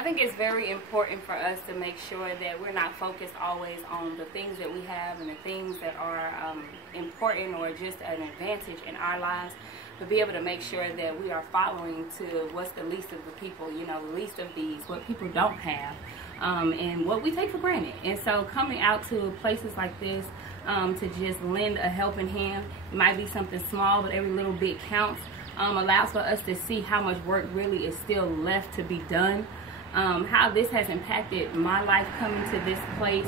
I think it's very important for us to make sure that we're not focused always on the things that we have and the things that are important or just an advantage in our lives, but be able to make sure that we are following to what's the least of the people, you know, the least of these, what people don't have, and what we take for granted. And so coming out to places like this to just lend a helping hand, it might be something small, but every little bit counts, allows for us to see how much work really is still left to be done. How this has impacted my life coming to this place,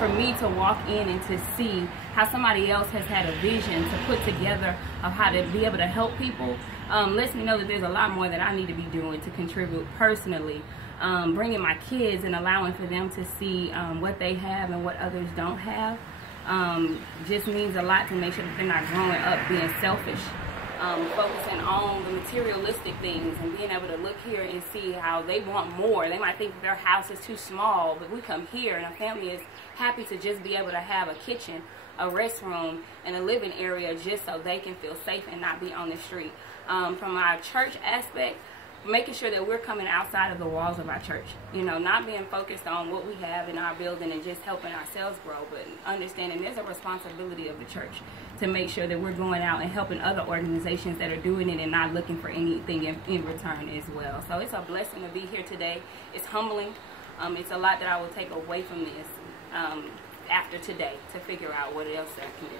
for me to walk in and to see how somebody else has had a vision to put together of how to be able to help people, lets me know that there's a lot more that I need to be doing to contribute personally. Bringing my kids and allowing for them to see what they have and what others don't have just means a lot to make sure that they're not growing up being selfish. Focusing on the materialistic things and being able to look here and see how they want more. They might think their house is too small, but we come here and a family is happy to just be able to have a kitchen, a restroom, and a living area just so they can feel safe and not be on the street. From our church aspect, making sure that we're coming outside of the walls of our church, you know, not being focused on what we have in our building and just helping ourselves grow, but understanding there's a responsibility of the church to make sure that we're going out and helping other organizations that are doing it and not looking for anything in return as well. So it's a blessing to be here today. It's humbling. It's a lot that I will take away from this after today to figure out what else I can do.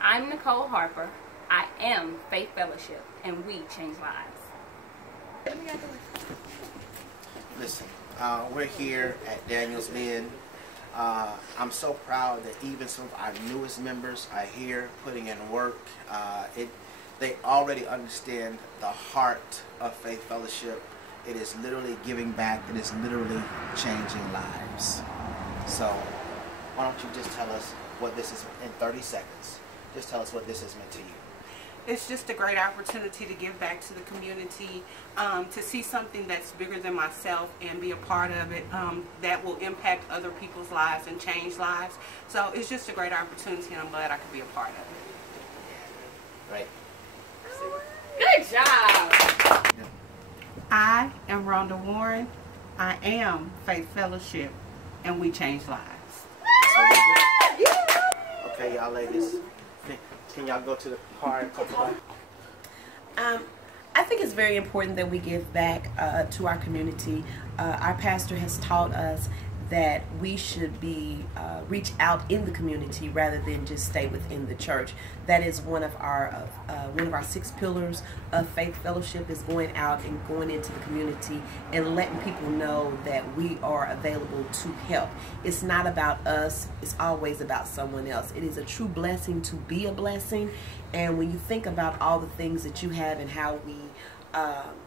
I'm Nicole Harper. I am Faith Fellowship, and we change lives. Listen, we're here at Daniels Den. I'm so proud that even some of our newest members are here putting in work. They already understand the heart of Faith Fellowship. It is literally giving back. It is literally changing lives. So why don't you just tell us what this is in 30 seconds. Just tell us what this has meant to you. It's just a great opportunity to give back to the community, to see something that's bigger than myself and be a part of it, that will impact other people's lives and change lives. So it's just a great opportunity, and I'm glad I could be a part of it. Right. Good job. I am Rhonda Warren. I am Faith Fellowship, and we change lives. Okay, y'all ladies. Can y'all go to the car and talk about it? I think it's very important that we give back to our community. Our pastor has taught us that we should be reach out in the community rather than just stay within the church. That is one of our 6 pillars of Faith Fellowship, is going out and going into the community and letting people know that we are available to help. It's not about us, it's always about someone else. It is a true blessing to be a blessing, and when you think about all the things that you have and how we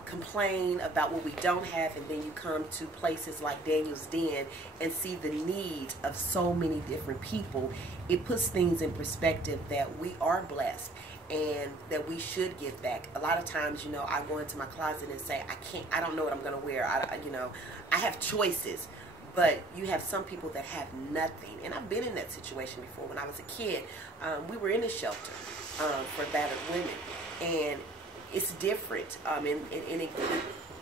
complain about what we don't have, and then you come to places like Daniels Den and see the needs of so many different people, it puts things in perspective that we are blessed and that we should give back. A lot of times, you know, I go into my closet and say, I don't know what I'm going to wear. I have choices, but you have some people that have nothing. And I've been in that situation before. When I was a kid, we were in a shelter for battered women, and it's different, and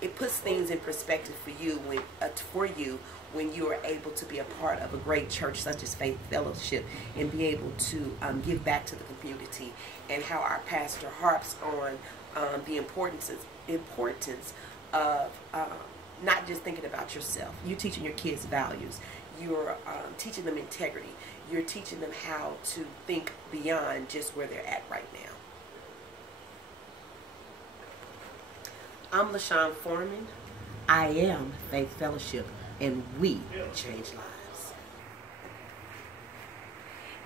it puts things in perspective for you when you are able to be a part of a great church such as Faith Fellowship and be able to give back to the community, and how our pastor harps on the importance of not just thinking about yourself. You're teaching your kids values. You're teaching them integrity. You're teaching them how to think beyond just where they're at right now. I'm LaShawn Foreman. I am Faith Fellowship, and we change lives.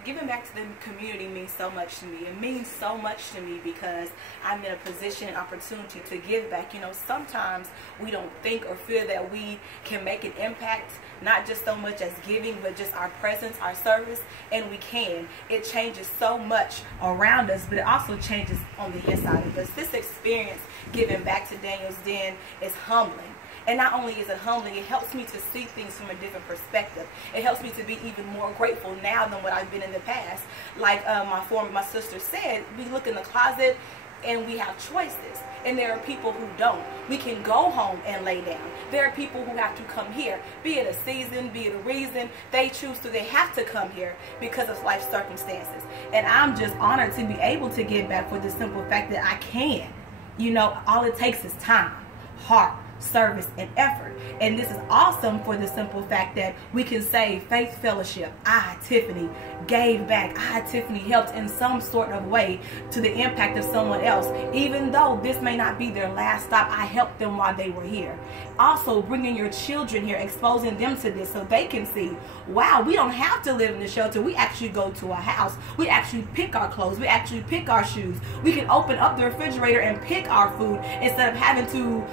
Giving back to the community means so much to me. It means so much to me because I'm in a position and opportunity to give back. You know, sometimes we don't think or feel that we can make an impact, not just so much as giving, but just our presence, our service, and we can. It changes so much around us, but it also changes on the inside of us. This experience giving back to Daniels Den is humbling. And not only is it humbling, it helps me to see things from a different perspective. It helps me to be even more grateful now than what I've been in the past. Like my sister said, we look in the closet, and we have choices. And there are people who don't. We can go home and lay down. There are people who have to come here, be it a season, be it a reason. They choose to, they have to come here because of life circumstances. And I'm just honored to be able to give back for the simple fact that I can. You know, all it takes is time, heart, service, and effort. And this is awesome for the simple fact that we can say Faith Fellowship, I, Tiffany, gave back. I, Tiffany, helped in some sort of way to the impact of someone else. Even though this may not be their last stop, I helped them while they were here. Also, bringing your children here, exposing them to this so they can see, wow, we don't have to live in the shelter. We actually go to a house. We actually pick our clothes. We actually pick our shoes. We can open up the refrigerator and pick our food instead of having to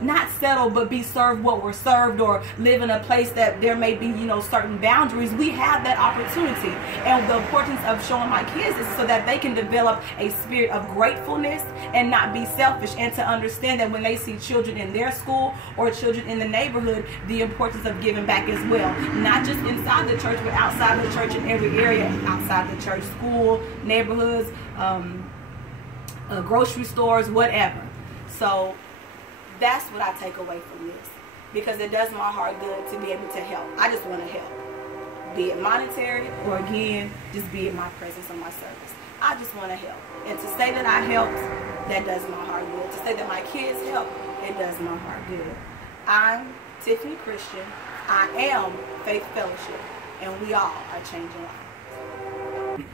not settle but be served what we're served, or live in a place that there may be, you know, certain boundaries. We have that opportunity, and the importance of showing my kids is so that they can develop a spirit of gratefulness and not be selfish, and to understand that when they see children in their school or children in the neighborhood, the importance of giving back as well, not just inside the church but outside the church, in every area outside the church, school, neighborhoods, grocery stores, whatever. So that's what I take away from this, because it does my heart good to be able to help. I just want to help, be it monetary or, again, just be it my presence or my service. I just want to help. And to say that I helped, that does my heart good. To say that my kids help, it does my heart good. I'm Tiffany Christian. I am Faith Fellowship, and we all are changing lives.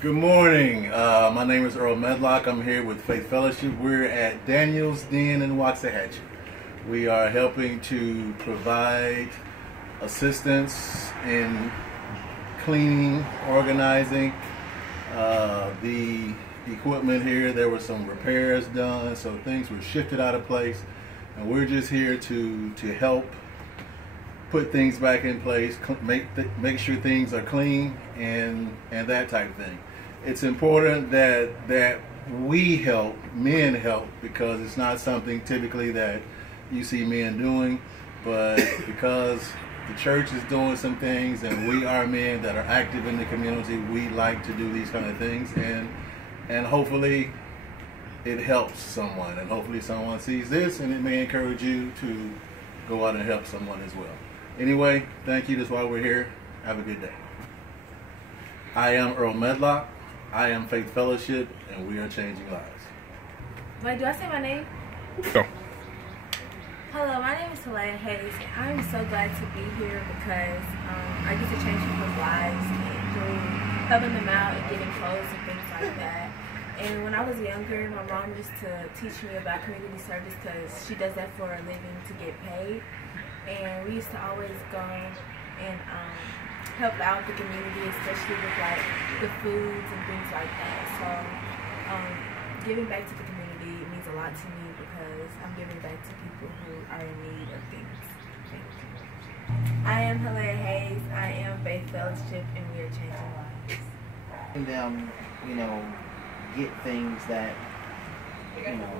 Good morning. My name is Earl Medlock. I'm here with Faith Fellowship. We're at Daniel's Den in Waxahachie. We are helping to provide assistance in cleaning, organizing the equipment here. There were some repairs done, so things were shifted out of place, and we're just here to help put things back in place, make sure things are clean, and that type of thing. It's important that we help, men help, because it's not something typically that you see men doing, but because the church is doing some things and we are men that are active in the community, we like to do these kind of things, and hopefully it helps someone, and hopefully someone sees this and it may encourage you to go out and help someone as well. Anyway, thank you. That's why we're here. Have a good day. I am Earl Medlock. I am Faith Fellowship, and we are changing lives. Wait, do I say my name? No. Hello, my name is Helena Hayes, and I'm so glad to be here because I get to change people's lives and through helping them out and getting clothes and things like that. And when I was younger, my mom used to teach me about community service because she does that for a living to get paid. And we used to always go and help out the community, especially with like the foods and things like that. So giving back to the community means a lot to me because I'm giving back to people who are in need of things. Thank you. I am Helena Hayes. I am Faith Fellowship, and we are changing lives. And them, you know, get things that, you know,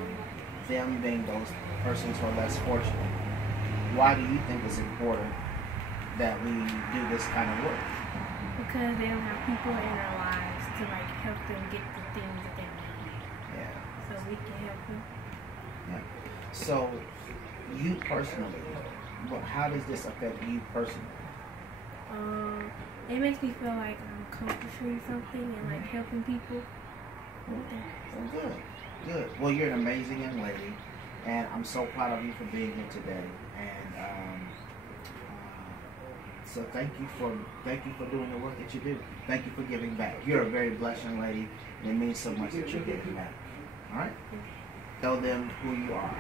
them being those persons who are less fortunate. Why do you think it's important that we do this kind of work? Because they don't have people in their lives to like help them get the things that they need. Yeah. So we can help them. Yeah. So, you personally, how does this affect you personally? It makes me feel like I'm accomplishing something and like helping people. Well, good. Good. Well, you're an amazing young lady, and I'm so proud of you for being here today. And so thank you for doing the work that you do. Thank you for giving back. You're a very blessed young lady, and it means so much that you're giving back. All right? Tell them who you are.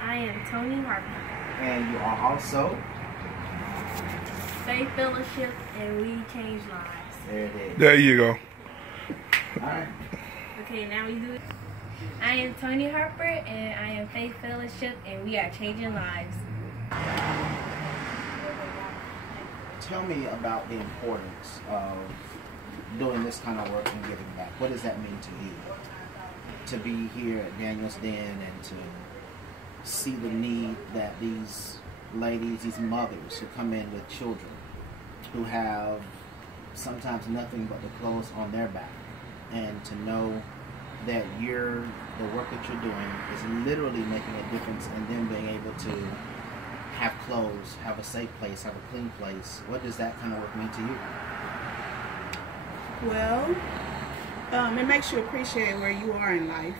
I am Tony Harper. And you are also Faith Fellowship, and we change lives. There it is. There you go. All right. Okay, now we do it. I am Tony Harper, and I am Faith Fellowship, and we are changing lives. Tell me about the importance of doing this kind of work and giving back. What does that mean to you? To be here at Daniel's Den and to see the need that these ladies, these mothers who come in with children, who have sometimes nothing but the clothes on their back, and to know that the work that you're doing is literally making a difference in them being able to have clothes, have a safe place, have a clean place? What does that kind of work mean to you? Well, it makes you appreciate where you are in life.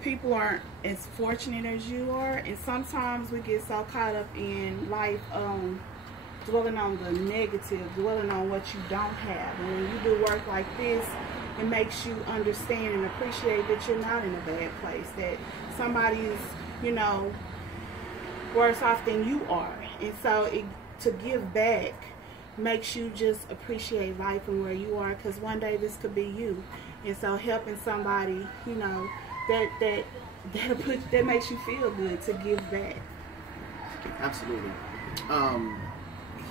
People aren't as fortunate as you are, and sometimes we get so caught up in life dwelling on the negative, dwelling on what you don't have. And when you do work like this, it makes you understand and appreciate that you're not in a bad place, that somebody is, you know, worse off than you are. And so to give back makes you just appreciate life and where you are, because one day this could be you. And so helping somebody, you know, that makes you feel good to give back. Absolutely.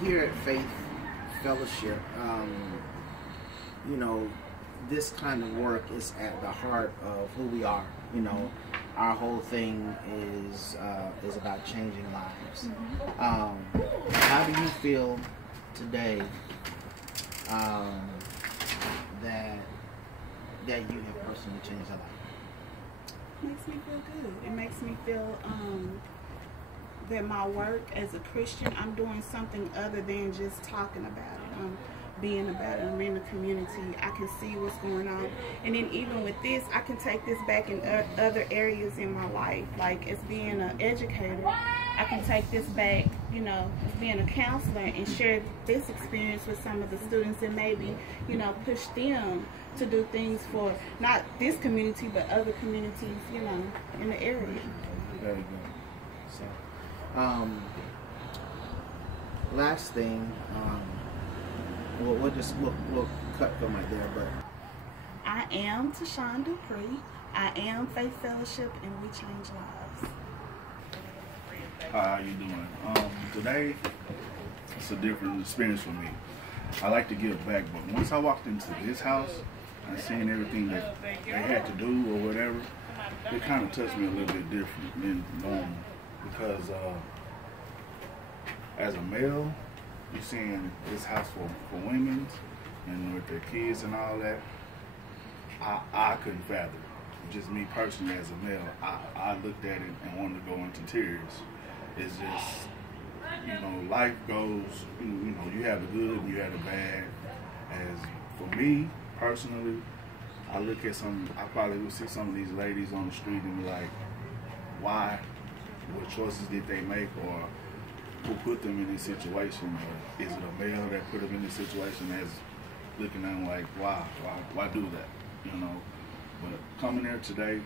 Here at Faith Fellowship, you know, this kind of work is at the heart of who we are. You know, our whole thing is about changing lives. How do you feel today that you have personally changed your life? It makes me feel good. It makes me feel that my work as a Christian, I'm doing something other than just talking about it. I'm being about it. I'm in the community. I can see what's going on. And then even with this, I can take this back in other areas in my life. Like as being an educator, I can take this back, you know, as being a counselor and share this experience with some of the students and maybe, you know, push them to do things for not this community but other communities, you know, in the area. Very good. So, last thing, we'll cut them right there. But I am Tashawn Dupree. I am Faith Fellowship, and we change lives. Hi, how you doing? Today, it's a different experience for me. I like to give back, but once I walked into this house and seeing everything that they had to do or whatever, it kind of touched me a little bit different than normal. Because as a male, you're seeing this house for women and with their kids and all that, I couldn't fathom. Just me personally as a male, I looked at it and wanted to go into tears. It's just, you know, life goes, you know, you have the good and you have the bad. As for me, personally, I probably would see some of these ladies on the street and be like, why? What choices did they make, or who put them in this situation? Or is it a male that put them in this situation that's looking at them like, why do that? You know? But coming here today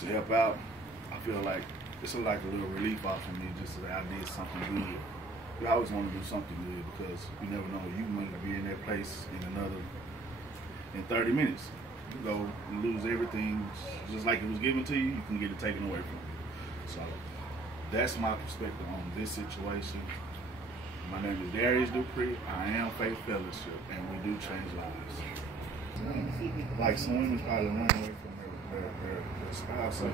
to help out, I feel like it's like a little relief off of me, just that I did something good. You always want to do something good because you never know, you might be in that place in 30 minutes. You go and lose everything just like it was given to you, you can get it taken away from you. So that's my perspective on this situation. My name is Darius Dupree. I am Faith Fellowship, and we do change lives. Like some women probably run away from their spouse or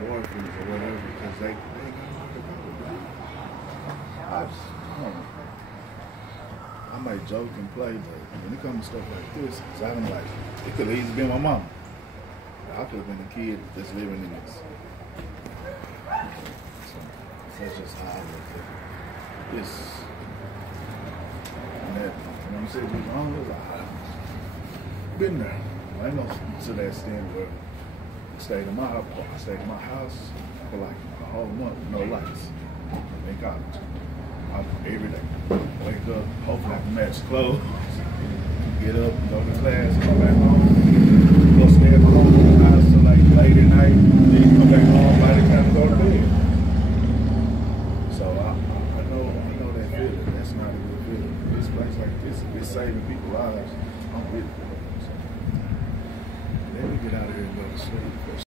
boyfriends or whatever because they got I might joke and play, but when it comes to stuff like this, cause I'm like, it could have easily been my mama. I could have been a kid that's living in this. So that's just how I look at it. It's, and that, when you say it was wrong, I've been there. I ain't no to that extent where I stayed in my house for like a whole month, no lights, in college. Every day. Wake up, hopefully I can match clothes, get up, go to class, come back home, go stay at my own house till like late at night, then come back home by the time to go to bed. So I know that feeling. That's not a good feeling. This place like this, if it's saving people's lives, I'm with it. So, let me get out of here and go to sleep.